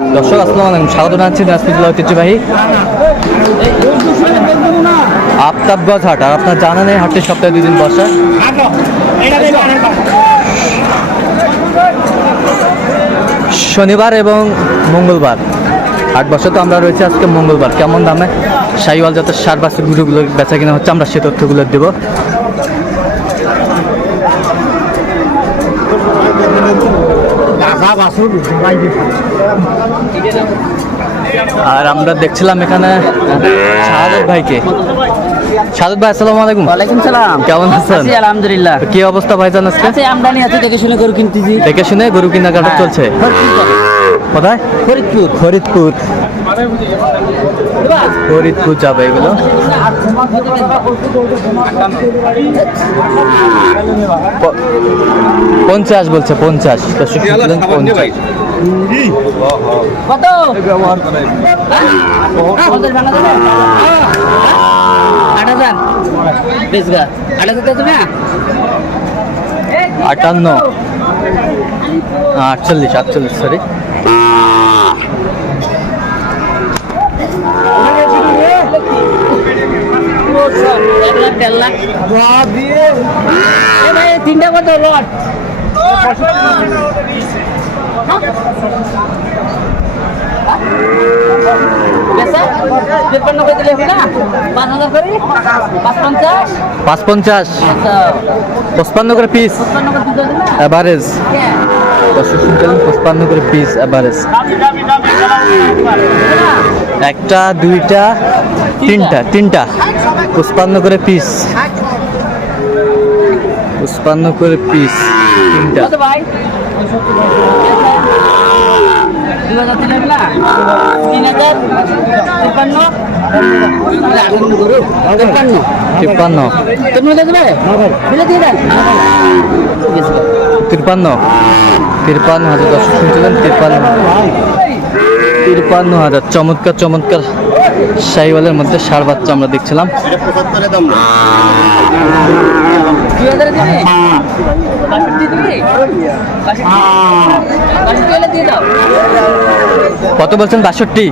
দর্শক, আসসালামু আলাইকুম। স্বাগত জানাচ্ছি দিনাজপুর ঐতিহ্যবাহী আফতাবগঞ্জ হাট। আর আপনার জানা নেই হাটটি সপ্তাহে দুই দিন বসে। শনিবার এবং মঙ্গলবার। হাট বসে তো আমরা রয়েছে আজকে মঙ্গলবার। কেমন দামে সাইওয়াল জাতের সার বাসের গুঁড়োগুলো বেচা কিনা হচ্ছে, আমরা সে তথ্যগুলো দেবো। আর আমরা দেখছিলাম এখানে শাহাদত ভাইকে। শাহাদত ভাই আসসালামু আলাইকুম। ওয়ালাইকুম সালাম। কেমন আছেন? আছি আলহামদুলিল্লাহ। কি অবস্থা ভাইজান আজকে? আছে আমদানি আছে দেখে শুনে গরু কিনতেছি। দেখে শুনে গরু কেনাকাটা চলছে। কোথায়? ফরিদপুর। ফরিদপুর। ফরিদপুর যাবে এগুলো। পঞ্চাশ বলছে পঞ্চাশ। পঞ্চাশ। কত? পঞ্চাশ বানা যাবে? আট হাজার। বেশ গা। আট হাজার তো তুমি আটান্ন। আটচল্লিশ আটচল্লিশ সরি তিনটা কত লট পাঁচ পঞ্চাশ। পঁচপান্ন করে পিস অ্যাভারেজ। পঁচপান্ন করে পিস অ্যাভারেজ একটা দুইটা তিনটা তিনটা। পঁচপান্ন করে পিস পঁচপান্ন করে পিস তিনটা। দুই হাজার তিন হাজার তিপ্পান্ন। তিপ্পান্ন। তিপ্পান্ন তিপ্পান্ন তিপ্পান্ন হাজার দর্শক শুনছিলেন তিপ্পান্ন তিপ্পান্ন হাজার। চমৎকার চমৎকার। শাহিওয়ালের মধ্যে সার বাচ্চা আমরা দেখছিলাম। কত বলছেন? বাষট্টি।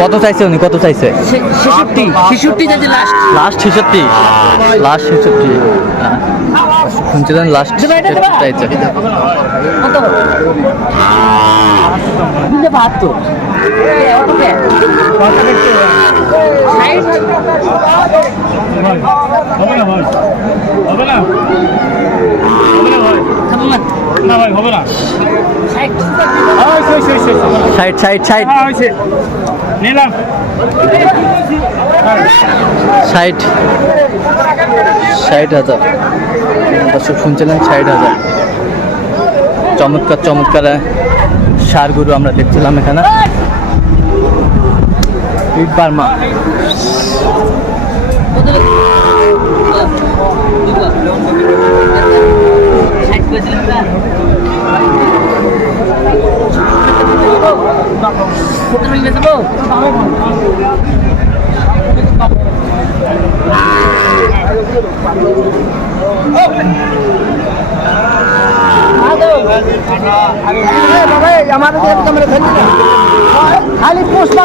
কত চাইছে উনি? কত চাইছে? লাস্ট ছেষট্টি লাস্ট ছেষট্টি। শুনছিলেন লাস্ট? চাইছে। বাহাত্তর। ষাট? হাজার। ষাট হাজার। চমৎকার চমৎকার সার গরু আমরা দেখছিলাম এখানে। ইট বার্মা আমাদের ক্যামেরা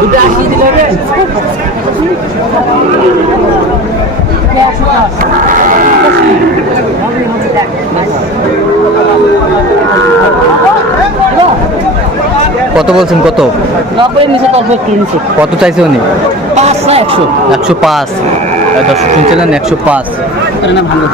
দুটো আশি দিলে হবে কত বলছেন কত কত চাইছে উনি? একশো। একশো পাঁচ। দর্শক শুনছিলেন একশো পাঁচ। ভালো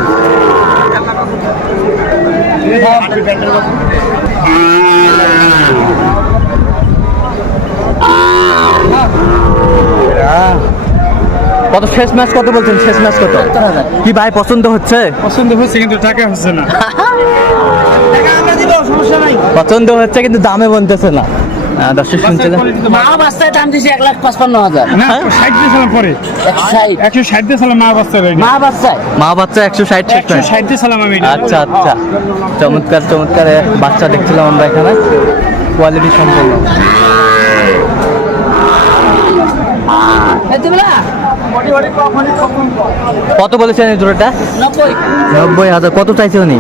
কত? শেষ ম্যাচ কত বলছেন? শেষ ম্যাচ কত? কি ভাই পছন্দ হচ্ছে? পছন্দ হচ্ছে কিন্তু টাকা হচ্ছে না। পছন্দ হচ্ছে কিন্তু দামে বলতেছে না। দর্শক শুনছিলেন মা বাচ্চায় দাম দিছে এক লাখ পঁচপান্ন হাজার। না ষাট দিয়েছিলাম পরে। একশো ষাট। দিয়েছিলাম মা বাচ্চা মা বাচ্চায় মা বাচ্চা একশো ষাট একশো ষাট দিয়েছিলাম আমি আচ্ছা আচ্ছা। চমৎকার চমৎকার বাচ্চা দেখছিলাম আমরা এখানে। কোয়ালিটি সম্পূর্ণ এই দিবলা? কত বলেছেন এই জোড়াটা? নব্বই। নব্বই হাজার। কত চাইছে উনি?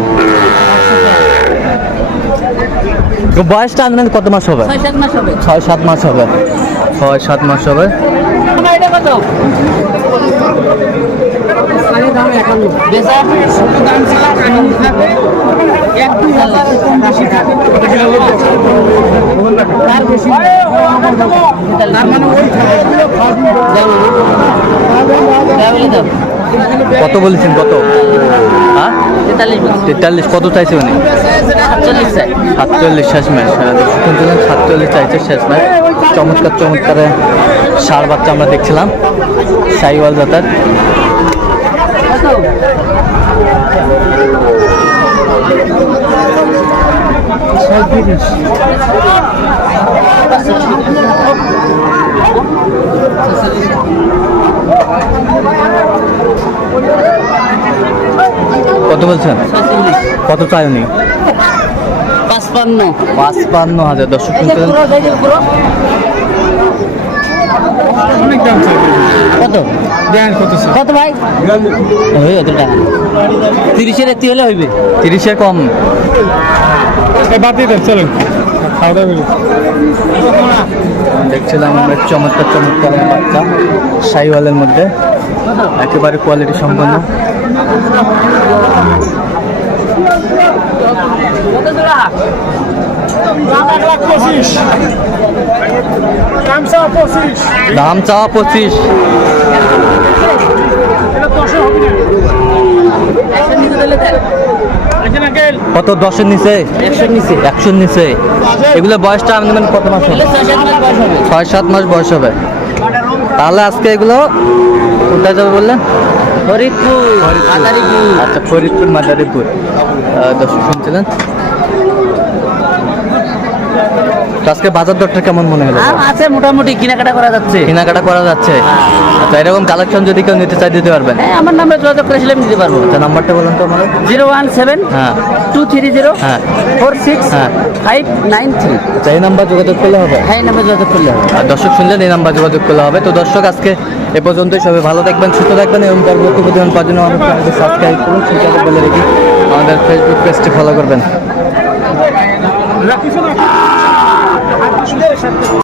তো বয়সটা আনবেন কত মাস হবে? ছয় সাত মাস হবে। ছয় সাত মাস হবে। তার মানে ওই কত বলেছেন কত? হ্যাঁ? তেতাল্লিশ কত চাইছে উনি? সাতচল্লিশ চাই। সাতচল্লিশ শেষ ম্যাচ সাতচল্লিশ চাইছে শেষ ম্যাচ। চমৎকার চমৎকার সার বাচ্চা আমরা দেখছিলাম সাইওয়াল জাতার? কত বলছেন। কত চাই উনি? পাঁচপান্ন। পাঁচপান্ন হাজার দর্শক চাই। কত? কত কত ভাই? ওই অত টাকা তিরিশের একটি হলে হইবে। তিরিশে কম। বাদ দেখছিলাম আমরা চমৎকার চমৎকার বাচ্চা সাইওয়ালের মধ্যে। একেবারে কোয়ালিটি সম্পন্ন। দাম চাওয়া পঁচিশ। একশো কত দশের নিচে? একশোর নিচে। একশোর নিচে এগুলো বয়সটা আমি কত মাস হবে? ছয় সাত মাস বয়স হবে। তাহলে আজকে এগুলো কোথায় যাবে বললেন? ফরিদপুর। মাদারীপুর। আচ্ছা ফরিদপুর মাদারীপুর। দর্শক শুনছিলেন? তো আজকে বাজার দরটা কেমন মনে হলো? আছে মোটামুটি কেনাকাটা করা যাচ্ছে। কেনাকাটা করা যাচ্ছে? আচ্ছা এরকম কালেকশন যদি কেউ নিতে চাই দিতে পারবেন? হ্যাঁ আমার নামে যোগাযোগ করেছিলাম আমি দিতে পারব। আচ্ছা নাম্বারটা বলুন তো আমার জিরো ওয়ান সেভেন হ্যাঁ। টু থ্রি জিরো হ্যাঁ। ফোর সিক্স হ্যাঁ। Five nine three. আচ্ছা এই নাম্বার যোগাযোগ করলে হবে? হ্যাঁ এই নামে যোগাযোগ করলে হবে। আর দর্শক শুনলেন এই নাম্বার যোগাযোগ করলে হবে। তো দর্শক আজকে এ পর্যন্তই। সবাই ভালো থাকবেন সুস্থ থাকবেন এবং পরবর্তী প্রতিদিন পাওয়ার জন্য আমাদের চ্যানেলটি সাবস্ক্রাইব করুন সেটা বলে রেখে আমাদের ফেসবুক পেজটি ফলো করবেন। সাথে